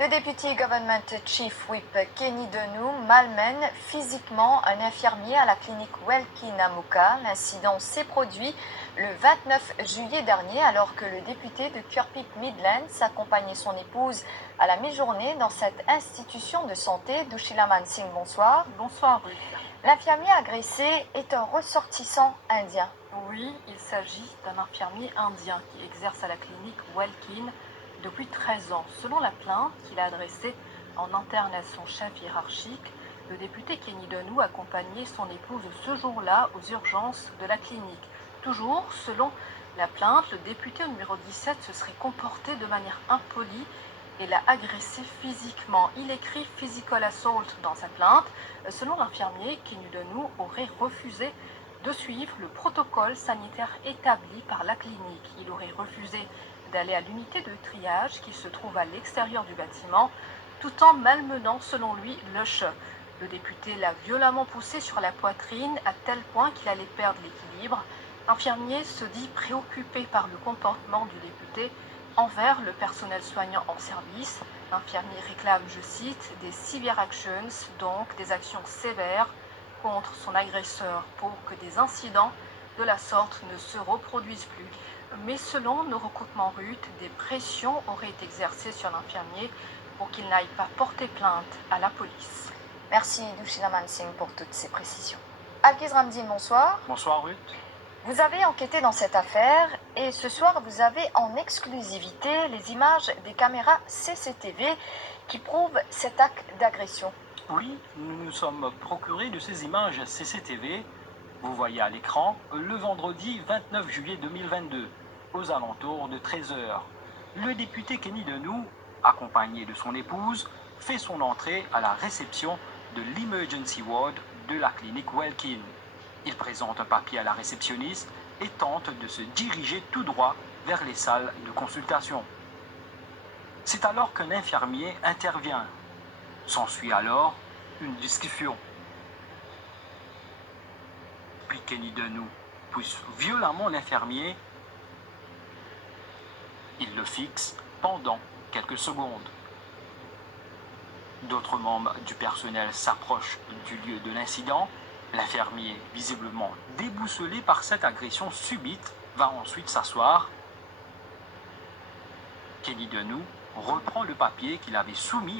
Le député Government Chief Whip Kenny Denou malmène physiquement un infirmier à la clinique Welkin à Moka. L'incident s'est produit le 29 juillet dernier alors que le député de Kirkpick Midlands accompagnait son épouse à la mi-journée dans cette institution de santé. Dushilaman Singh, bonsoir. Bonsoir Ruth. L'infirmier agressé est un ressortissant indien. Oui, il s'agit d'un infirmier indien qui exerce à la clinique Welkin depuis 13 ans. Selon la plainte qu'il a adressée en interne à son chef hiérarchique, le député Kenny Denou accompagnait son épouse ce jour-là aux urgences de la clinique. Toujours selon la plainte, le député numéro 17 se serait comporté de manière impolie et l'a agressé physiquement. Il écrit physical assault dans sa plainte. Selon l'infirmier, Kenny Denou aurait refusé de suivre le protocole sanitaire établi par la clinique. Il aurait refusé d'aller à l'unité de triage qui se trouve à l'extérieur du bâtiment, tout en malmenant, selon lui, le chat. Le député l'a violemment poussé sur la poitrine à tel point qu'il allait perdre l'équilibre. L'infirmier se dit préoccupé par le comportement du député envers le personnel soignant en service. L'infirmier réclame, je cite, des severe actions, donc des actions sévères contre son agresseur pour que des incidents de la sorte ne se reproduisent plus. Mais selon nos recoupements RUT, des pressions auraient été exercées sur l'infirmier pour qu'il n'aille pas porter plainte à la police. Merci Dushilaman Singh pour toutes ces précisions. Alkiz Ramdin, bonsoir. Bonsoir Ruth. Vous avez enquêté dans cette affaire et ce soir vous avez en exclusivité les images des caméras CCTV qui prouvent cet acte d'agression. Oui, nous nous sommes procurés de ces images CCTV. Vous voyez à l'écran le vendredi 29 juillet 2022, aux alentours de 13 h. Le député Kenny Denou, accompagné de son épouse, fait son entrée à la réception de l'Emergency Ward de la clinique Welkin. Il présente un papier à la réceptionniste et tente de se diriger tout droit vers les salles de consultation. C'est alors qu'un infirmier intervient. S'ensuit alors une discussion. Puis Kenny Denou pousse violemment l'infirmier. Il le fixe pendant quelques secondes. D'autres membres du personnel s'approchent du lieu de l'incident. L'infirmier, visiblement déboussolé par cette agression subite, va ensuite s'asseoir. Kenny Denou reprend le papier qu'il avait soumis